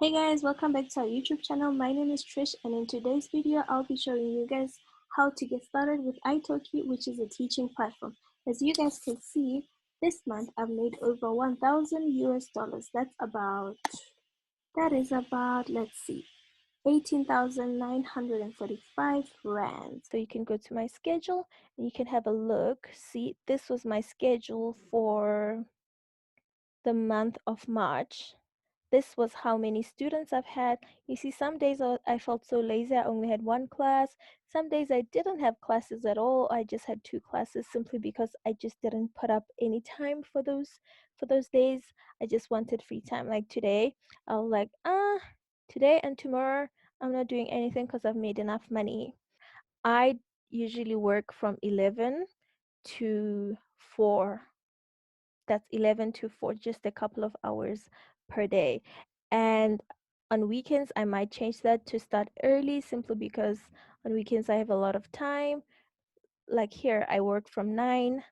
Hey guys, welcome back to our YouTube channel. My name is Trish, and in today's video I'll be showing you guys how to get started with italki, which is a teaching platform. As you guys can see, this month I've made over 1,000 US dollars. That is about, let's see, 18,945 rand. So you can go to my schedule and you can have a look. See, this was my schedule for the month of March. This was how many students I've had. You see, some days I felt so lazy, I only had one class. Some days I didn't have classes at all. I just had two classes simply because I just didn't put up any time for those days. I just wanted free time. Like today, I was like, today and tomorrow I'm not doing anything because I've made enough money. I usually work from 11 to 4. That's 11 to 4, just a couple of hours per day. And on weekends, I might change that to start early simply because on weekends I have a lot of time. Like here, I work from 9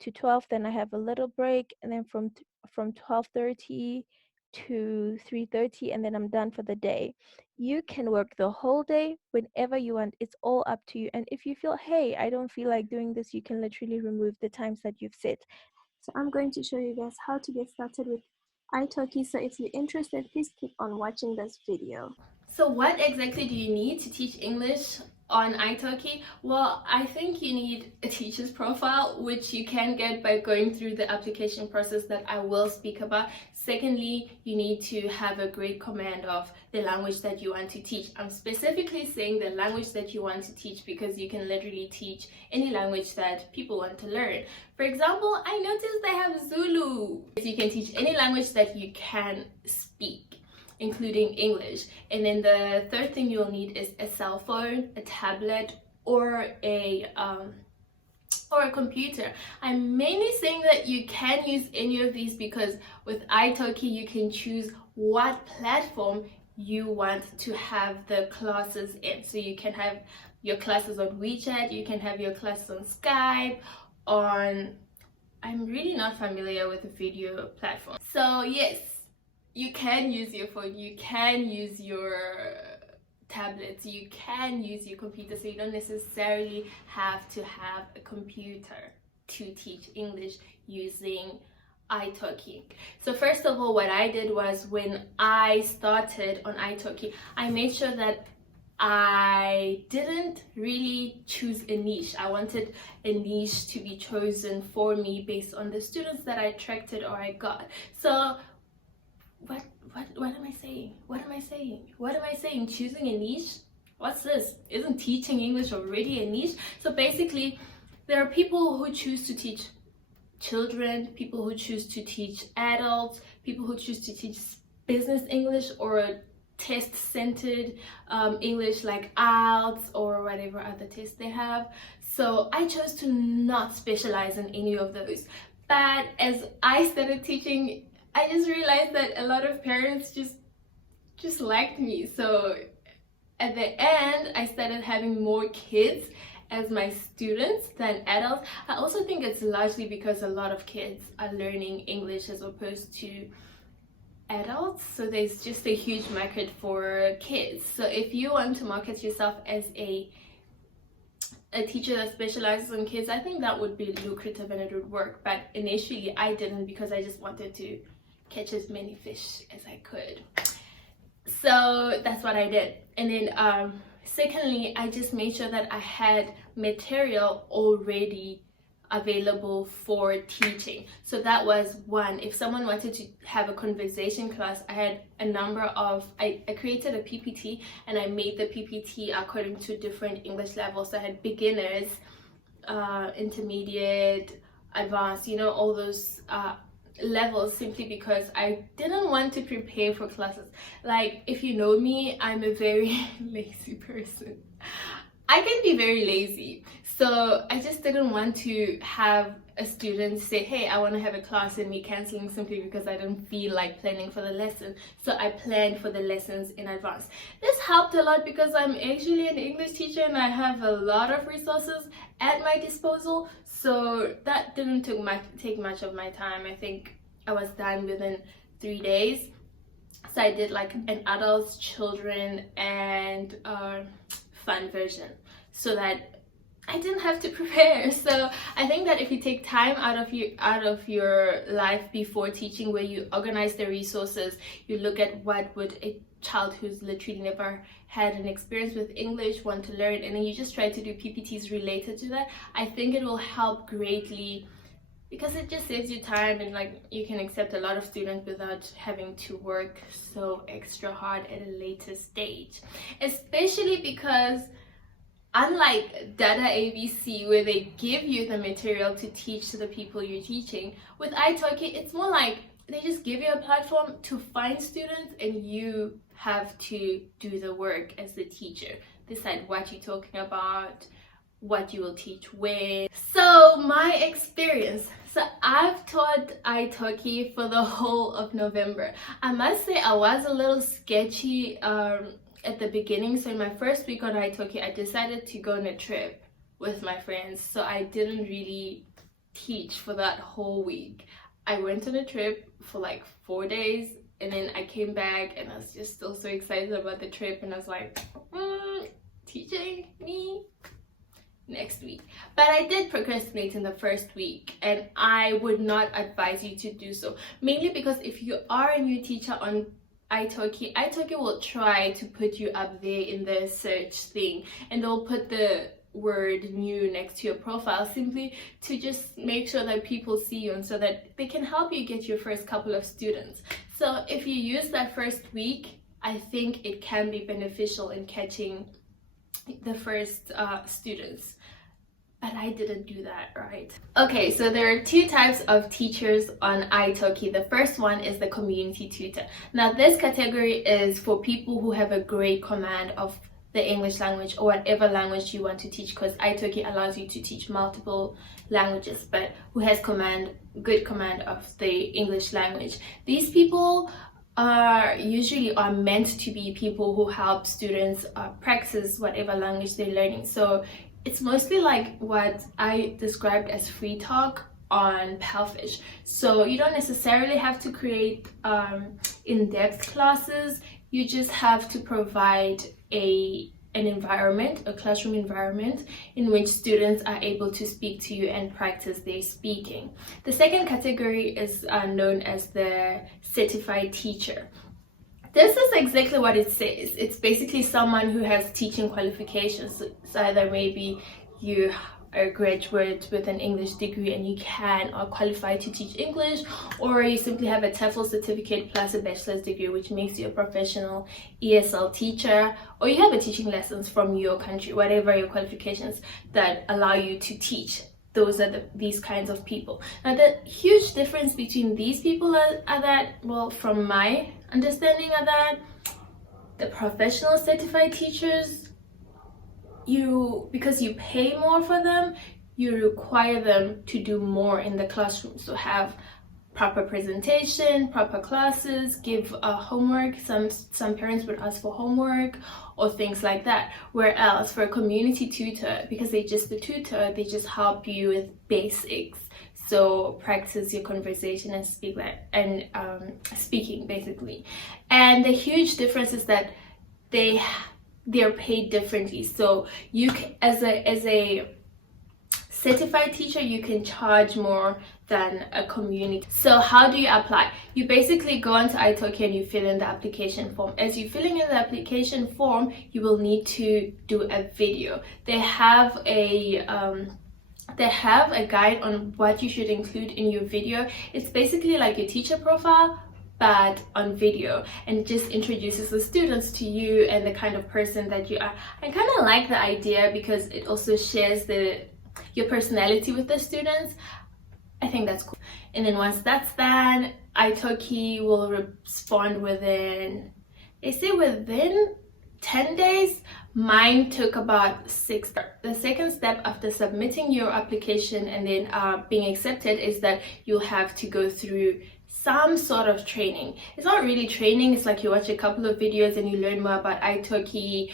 to 12, then I have a little break, and then from 12:30 to 3:30, and then I'm done for the day. You can work the whole day whenever you want. It's all up to you. And if you feel, hey, I don't feel like doing this, you can literally remove the times that you've set. So I'm going to show you guys how to get started with italki. So if you're interested, please keep on watching this video. So what exactly do you need to teach English on italki? Well, I think you need a teacher's profile, which you can get by going through the application process that I will speak about. Secondly, you need to have a great command of the language that you want to teach. I'm specifically saying the language that you want to teach because you can literally teach any language that people want to learn. For example, I noticed I have Zulu. You can teach any language that you can speak, including English. And then the third thing you'll need is a cell phone, a tablet, or a computer. I'm mainly saying that you can use any of these because with italki you can choose what platform you want to have the classes in. So you can have your classes on WeChat, you can have your classes on Skype, on, I'm really not familiar with the video platform. So yes, you can use your phone, you can use your tablets, you can use your computer, so you don't necessarily have to have a computer to teach English using italki. So first of all, what I did was when I started on italki, I made sure that I didn't really choose a niche. I wanted a niche to be chosen for me based on the students that I attracted or I got. So what am I saying? What am I saying? What am I saying? Choosing a niche? What's this? Isn't teaching English already a niche? So basically, there are people who choose to teach children, people who choose to teach adults, people who choose to teach business English or test-centered English like IELTS or whatever other tests they have. So I chose to not specialize in any of those. But as I started teaching, I just realized that a lot of parents just liked me. So at the end, I started having more kids as my students than adults. I also think it's largely because a lot of kids are learning English as opposed to adults, so there's just a huge market for kids. So if you want to market yourself as a teacher that specializes on kids, I think that would be lucrative and it would work. But initially I didn't because I just wanted to catch as many fish as I could. So that's what I did. And then secondly, I just made sure that I had material already available for teaching. So that was one. If someone wanted to have a conversation class, I had a number of, I created a PPT and I made the PPT according to different English levels. So I had beginners, intermediate, advanced, you know, all those levels, simply because I didn't want to prepare for classes. Like, if you know me, I'm a very lazy person. I can be very lazy, so I just didn't want to have a student say, hey, I want to have a class, and me cancelling simply because I don't feel like planning for the lesson. So I planned for the lessons in advance. This helped a lot because I'm actually an English teacher and I have a lot of resources at my disposal, so that didn't take much of my time. I think I was done within 3 days. So I did like an adults, children, and fun version, so that I didn't have to prepare. So I think that if you take time out of your life before teaching, where you organize the resources, you look at what would a child who's literally never had an experience with English want to learn, and then you just try to do PPTs related to that, I think it will help greatly, because it just saves you time, and like you can accept a lot of students without having to work so extra hard at a later stage. Especially because unlike Data ABC, where they give you the material to teach to the people you're teaching, with italki it's more like they just give you a platform to find students, and you have to do the work as the teacher, decide what you're talking about, what you will teach when. So my experience, so I've taught italki for the whole of November. I must say I was a little sketchy at the beginning. So in my first week on italki, I decided to go on a trip with my friends, so I didn't really teach for that whole week. I went on a trip for like 4 days, and then I came back and I was just still so excited about the trip, and I was like, teaching me next week. But I did procrastinate in the first week, and I would not advise you to do so, mainly because if you are a new teacher on italki will try to put you up there in the search thing, and they'll put the word new next to your profile simply to just make sure that people see you, and so that they can help you get your first couple of students. So if you use that first week, I think it can be beneficial in catching the first students. But I didn't do that, right? Okay, so there are two types of teachers on italki. The first one is the community tutor. Now this category is for people who have a great command of the English language, or whatever language you want to teach, because italki allows you to teach multiple languages, but who has good command of the English language. These people are usually meant to be people who help students practice whatever language they're learning. So it's mostly like what I described as free talk on Palfish. So you don't necessarily have to create in-depth classes. You just have to provide an environment, a classroom environment, in which students are able to speak to you and practice their speaking. The second category is known as the certified teacher. This is exactly what it says. It's basically someone who has teaching qualifications. So either maybe you are a graduate with an English degree and you can or qualified to teach English, or you simply have a TEFL certificate plus a bachelor's degree, which makes you a professional ESL teacher, or you have a teaching license from your country, whatever your qualifications that allow you to teach. Those are these kinds of people. Now the huge difference between these people are that, well, from my understanding, are that the professional certified teachers, because you pay more for them, you require them to do more in the classroom. So have proper presentation, proper classes, give homework. Some parents would ask for homework or things like that. Whereas for a community tutor, because they're just the tutor, they just help you with basics. So practice your conversation and speaking basically. And the huge difference is that they're paid differently. So you can, as a certified teacher, you can charge more than a community. So how do you apply? You basically go onto italki and you fill in the application form. As you're filling in the application form, you will need to do a video. They have a guide on what you should include in your video. It's basically like your teacher profile, but on video, and just introduces the students to you and the kind of person that you are. I kind of like the idea because it also shares your personality with the students. I think that's cool. And then once that's done, italki will respond within, they say within 10 days. Mine took about 6. The second step after submitting your application and then being accepted is that you'll have to go through some sort of training. It's not really training, it's like you watch a couple of videos and you learn more about italki,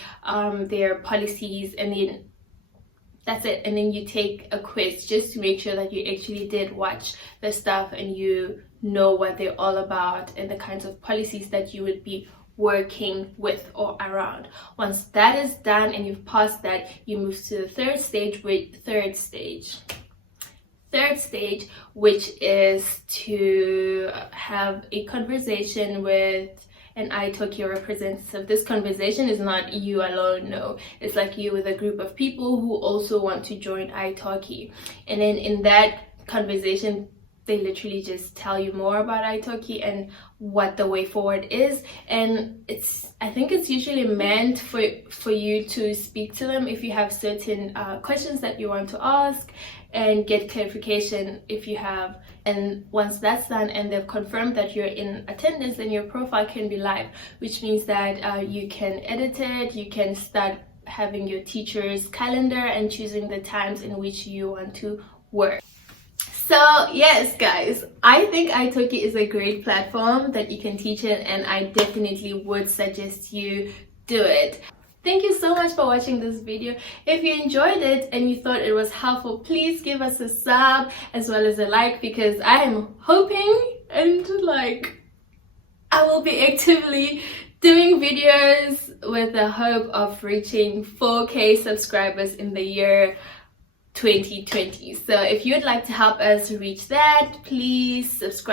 their policies, and then that's it. And then you take a quiz just to make sure that you actually did watch the stuff and you know what they're all about and the kinds of policies that you would be working with or around. Once that is done and you've passed that, you move to the third stage, which is to have a conversation with an italki representative. This conversation is not you alone, no, it's like you with a group of people who also want to join italki. And then in that conversation, they literally just tell you more about italki and what the way forward is. And I think it's usually meant for you to speak to them if you have certain questions that you want to ask and get clarification if you have. And once that's done and they've confirmed that you're in attendance, then your profile can be live, which means that you can edit it, you can start having your teacher's calendar and choosing the times in which you want to work. So yes guys, I think italki is a great platform that you can teach in, and I definitely would suggest you do it. Thank you so much for watching this video. If you enjoyed it and you thought it was helpful, please give us a sub as well as a like, because I am hoping and I will be actively doing videos with the hope of reaching 4K subscribers in the year 2020. So if you'd like to help us reach that, please subscribe.